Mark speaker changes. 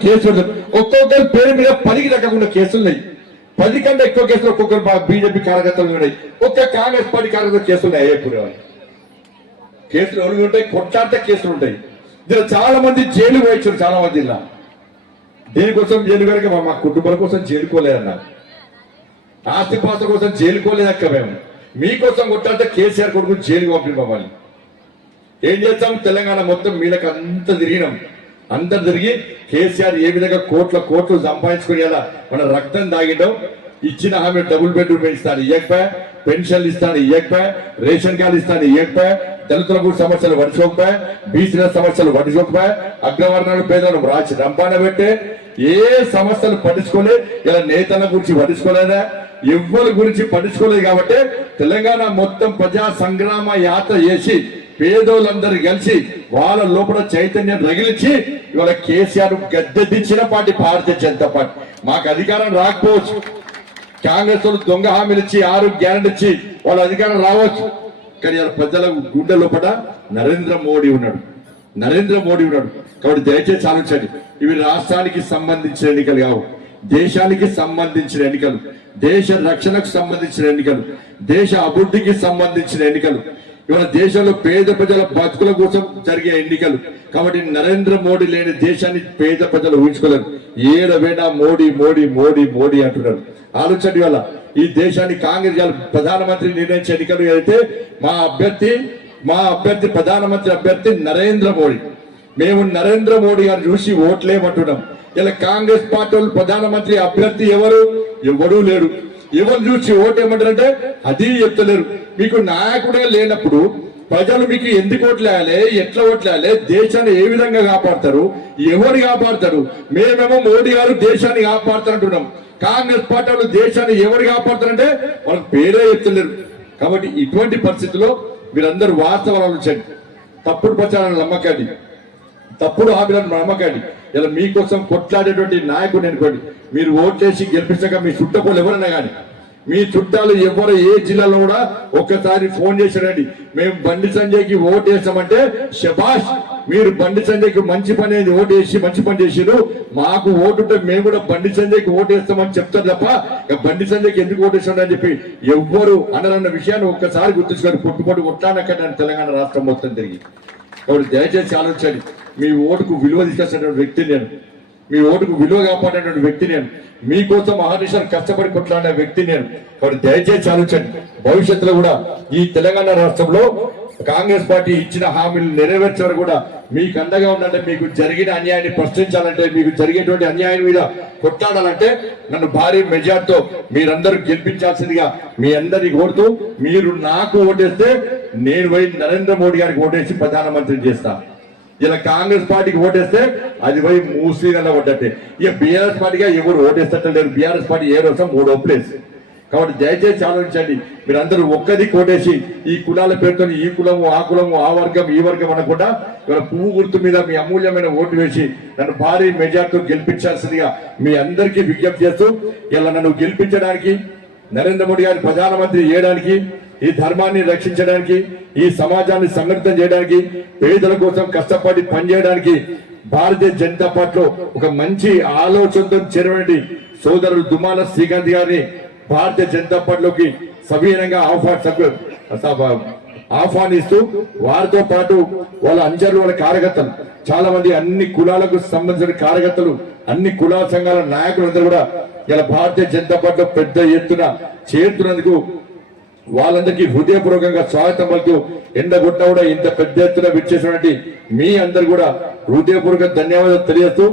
Speaker 1: కేసులు ఒక్కొక్కరి పేరు మీద పదికి తగ్గకుండా కేసులు ఉన్నాయి. పది కంటే ఎక్కువ కేసులు ఒక్కొక్కరు బీజేపీ కార్యకర్తలు ఉన్నాయి. ఒక్క కాంగ్రెస్ పార్టీ కార్యకర్తలు కేసులు ఉన్నాయి. అయ్యప్పుడు కేసులు ఎవరికి ఉంటాయి? కొట్లాడితే కేసులు ఉంటాయి. దీనిలో చాలా మంది జైలు పోయించారు చాలా మంది ఇలా. దేనికోసం జైలు కనుక మా- కుటుంబాల కోసం ఆస్తి కోసలు కోసం జైలుకోలేదక్క మేము. మీకోసం కొట్లాడితే కేసీఆర్ కొడుకు జైలు పంపిణీ మమ్మల్ని. ఏం చేస్తాం? తెలంగాణ మొత్తం మీలకు అంత తిరిగినాం. అందరు తిరిగి కేసీఆర్ ఏ విధంగా కోట్ల కోట్లు సంపాదించుకునేలా మన రక్తం తాగడం ఇచ్చిన హామీ డబుల్ బెడ్రూమ్ ఇస్తాను ఇయ్యకపోయా. పెన్షన్లు ఇస్తాను ఇయ్యకపోయా. రేషన్ కార్డు ఇస్తాను ఇయ్యకపోయా. దళితులకు సమస్యలు పడుచుకోకపోయా బీసీల సమస్యలు పడుచుకోకపోయా అగ్రవర్ణాలు పేదలను రాచి రంపాన పెట్టే ఏ సమస్యలు పట్టించుకోలే ఇలా నేతల గురించి పట్టించుకోలేదా? ఎవరి గురించి పట్టించుకోలేదు కాబట్టి తెలంగాణ మొత్తం ప్రజా సంగ్రామ యాత్ర చేసి పేదోళ్ళందరూ కలిసి వాళ్ళ లోపల చైతన్యం రగిలించి ఇవాళ కేసీఆర్ గద్దెదించిన పార్టీ భారతీయ జనతా పార్టీ. మాకు అధికారం రాకపోవచ్చు. కాంగ్రెస్ దొంగ హామీలు ఇచ్చి ఆరు గ్యారెంటీ ఇచ్చి వాళ్ళ అధికారం రావచ్చు. కానీ వాళ్ళ ప్రజల గుండె లోపల నరేంద్ర మోడీ ఉన్నాడు. నరేంద్ర మోడీ ఉన్నాడు. కాబట్టి దయచేసి ఆలోచించండి. ఇవి రాష్ట్రానికి సంబంధించిన ఎన్నికలు కావు. దేశానికి సంబంధించిన ఎన్నికలు. దేశ రక్షణకు సంబంధించిన ఎన్నికలు. దేశ అభివృద్ధికి సంబంధించిన ఎన్నికలు. ఇవాళ దేశంలో పేద ప్రజల బతుకుల కోసం జరిగే ఎన్నికలు. కాబట్టి నరేంద్ర మోడీ లేని దేశాన్ని పేద ప్రజలు ఊహించుకోలేరు. ఏడవేడా మోడీ మోడీ మోడీ మోడీ అంటున్నారు. ఆలోచండి వల్ల ఈ దేశాన్ని కాంగ్రెస్ ప్రధానమంత్రి నిర్ణయించే ఎన్నికలు అయితే మా అభ్యర్థి మా అభ్యర్థి ప్రధానమంత్రి అభ్యర్థి నరేంద్ర మోడీ. మేము నరేంద్ర మోడీ గారు చూసి ఓట్లేమంటున్నాం. ఇలా కాంగ్రెస్ పార్టీ ప్రధానమంత్రి అభ్యర్థి ఎవరు? ఎవరూ లేరు ఎవరు చూసి ఓటేయమంటారంటే అది చెప్తలేరు. మీకు నాయకుడే లేనప్పుడు ప్రజలు మీకు ఎందుకు ఓట్లేయాలి ఎట్లా ఓట్లేయాలి దేశాన్ని ఏ విధంగా కాపాడతారు ఎవరు కాపాడతారు? మేమేమో మోడీ గారు దేశాన్ని కాపాడుతారంటున్నాం. కాంగ్రెస్ పార్టీ వాళ్ళు దేశాన్ని ఎవరు కాపాడతారంటే వాళ్ళకి పేరే చెప్తలేరు. కాబట్టి ఇటువంటి పరిస్థితుల్లో మీరందరూ వాస్తవాలు ఆలోచించండి. తప్పుడు ప్రచారాన్ని నమ్మకండి. తప్పుడు హామీలను నమ్మకండి. ఇలా మీకోసం కొట్లాడేటువంటి నాయకుడు అనుకోండి. మీరు ఓట్లేసి గెలిపించక మీ చుట్టపోలు ఎవరైనా కానీ మీ చుట్టాలు ఎవరు ఏ జిల్లాలో కూడా ఒక్కసారి ఫోన్ చేశారండి మేము బండి సంజయ్కి ఓటు వేసామంటే శబాష్ మీరు బండి సంజయ్కి మంచి పని అనేది ఓటు వేసి మంచి పని చేసిరు మాకు ఓటు ఉంటే మేము కూడా బండి సంజయ్కి ఓటు వేస్తామని చెప్తారు తప్ప బండి సంజయ్కి ఎందుకు ఓటు వేస్తామని అని చెప్పి ఎవ్వరు అనరన్న విషయాన్ని ఒక్కసారి గుర్తుంచుకొని పుట్టుపట్టు కొట్లానక్కడ తెలంగాణ రాష్ట్రం మొత్తం తిరిగి. కాబట్టి దయచేసి ఆలోచించండి. మీ ఓటుకు విలువ తీసుకొచ్చినటువంటి వ్యక్తి నేను. మీ ఓటుకు విలువ కాపాడేటువంటి వ్యక్తి నేను. మీకోసం మహానిషాలు కష్టపడి కొట్లాడిన వ్యక్తి నేను. కాబట్టి దయచేసి ఆలోచించండి. భవిష్యత్తులో కూడా ఈ తెలంగాణ రాష్ట్రంలో కాంగ్రెస్ పార్టీ ఇచ్చిన హామీలు నెరవేర్చారు కూడా మీకు అండగా ఉండంటే మీకు జరిగిన అన్యాయాన్ని ప్రశ్నించాలంటే మీకు జరిగేటువంటి అన్యాయం మీద కొట్లాడాలంటే నన్ను భారీ మెజార్టీతో మీరందరూ గెలిపించాల్సిందిగా మీ అందరినీ కోరుతూ మీరు నాకు ఓటేస్తే నేను పోయి నరేంద్ర మోడీ గారికి ఓటేసి ప్రధానమంత్రి చేస్తా. ఇలా కాంగ్రెస్ పార్టీకి ఓటేస్తే అది పోయి మూసీలలో ఓటట్టే ఇక బీఆర్ఎస్ పార్టీగా ఎవరు ఓటేస్తలేరు బీఆర్ఎస్ పార్టీ ఏ రోజు మూడో ప్లేస్. కాబట్టి దయచేసి ఆలోచించండి మీరందరూ ఒక్కది కోటేసి ఈ కులాల పేరుతో ఈ కులము ఆ కులము ఆ వర్గం ఈ వర్గం అనకుండా ఇవాళ పువ్వు గుర్తు మీద మీ అమూల్యమైన ఓటు వేసి నన్ను భారీ మెజార్టీతో గెలిపించాల్సిందిగా మీ అందరికీ విజ్ఞప్తి చేస్తూ ఇలా నన్ను గెలిపించడానికి నరేంద్ర మోడీ గారి ప్రధానమంత్రి చేయడానికి ఈ ధర్మాన్ని రక్షించడానికి ఈ సమాజాన్ని సంఘటితం చేయడానికి పేదల కోసం కష్టపడి పనిచేయడానికి భారతీయ జనతా పార్టీలో ఒక మంచి ఆలోచనతో చేరవండి సోదరుడు దుమాల శ్రీకాంత్ గారిని భారతీయ జనతా పార్టీలోకి సవీనంగా ఆహ్వాన్ ఆహ్వానిస్తూ వారితో పాటు వాళ్ళ అంచర్లు వాళ్ళ కార్యకర్తలు చాలా మంది అన్ని కులాలకు సంబంధించిన కార్యకర్తలు అన్ని కులాల సంఘాల నాయకులందరూ కూడా ఇలా భారతీయ జనతా పార్టీలో పెద్ద ఎత్తున చేరుతున్నందుకు వాళ్ళందరికీ హృదయపూర్వకంగా స్వాగతం పలుతూ ఎండగొట్ట కూడా ఇంత పెద్ద ఎత్తున విచ్చేసినటువంటి మీ అందరు కూడా హృదయపూర్వక ధన్యవాదాలు తెలియజేస్తూ